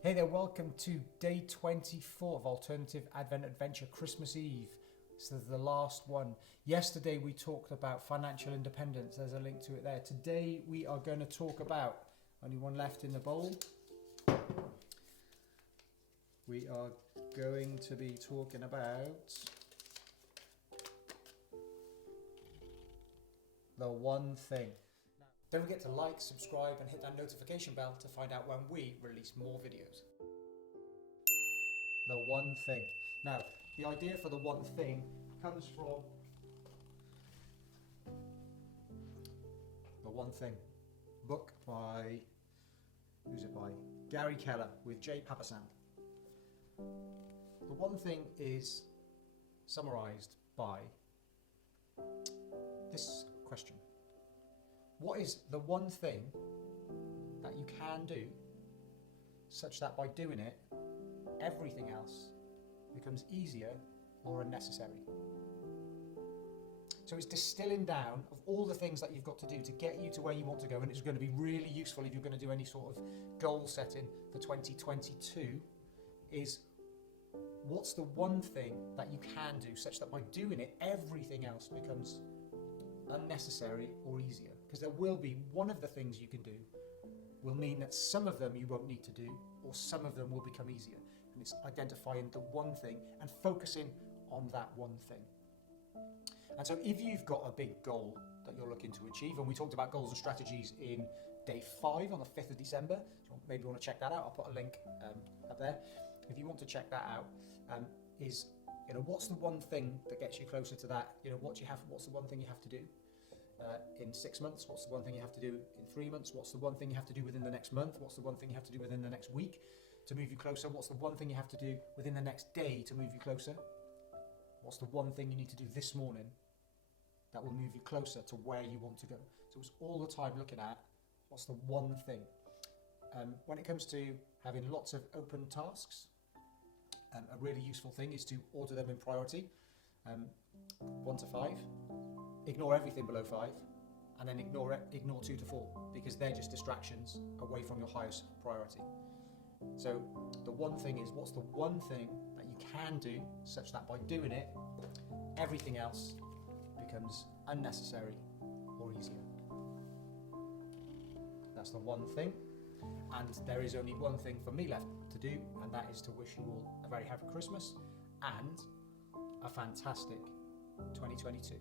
Hey there, welcome to day 24 of Alternative Advent Adventure Christmas Eve. This is the last one. Yesterday we talked about financial independence. There's a link to it there. Today we are going to talk about, only one left in the bowl. We are going to be talking about the one thing. Don't forget to like, subscribe and hit that notification bell to find out when we release more videos. The one thing. Now, the idea for the one thing comes from The One Thing, book by, who's it by? Gary Keller with Jay Papasan. The one thing is summarized by this question. What is the one thing that you can do such that by doing it, everything else becomes easier or unnecessary? So it's distilling down of all the things that you've got to do to get you to where you want to go, and it's going to be really useful if you're going to do any sort of goal setting for 2022, is what's the one thing that you can do such that by doing it, everything else becomes unnecessary or easier? Because there will be one of the things you can do will mean that some of them you won't need to do, or some of them will become easier. And it's identifying the one thing and focusing on that one thing. And so if you've got a big goal that you're looking to achieve, and we talked about goals and strategies in day 5 on the 5th of December, so maybe you want to check that out. I'll put a link up there. If you want to check that out, is, what's the one thing that gets you closer to that? What's the one thing you have to do in 6 months? What's the one thing you have to do in 3 months? What's the one thing you have to do within the next month? What's the one thing you have to do within the next week to move you closer? What's the one thing you have to do within the next day to move you closer? What's the one thing you need to do this morning that will move you closer to where you want to go? So it's all the time looking at what's the one thing. When it comes to having lots of open tasks, a really useful thing is to order them in priority, 1 to 5. Ignore everything below 5, and then ignore 2 to 4, because they're just distractions away from your highest priority. So the one thing is, what's the one thing that you can do such that by doing it, everything else becomes unnecessary or easier? That's the one thing. And there is only one thing for me left to do, and that is to wish you all a very happy Christmas and a fantastic 2022.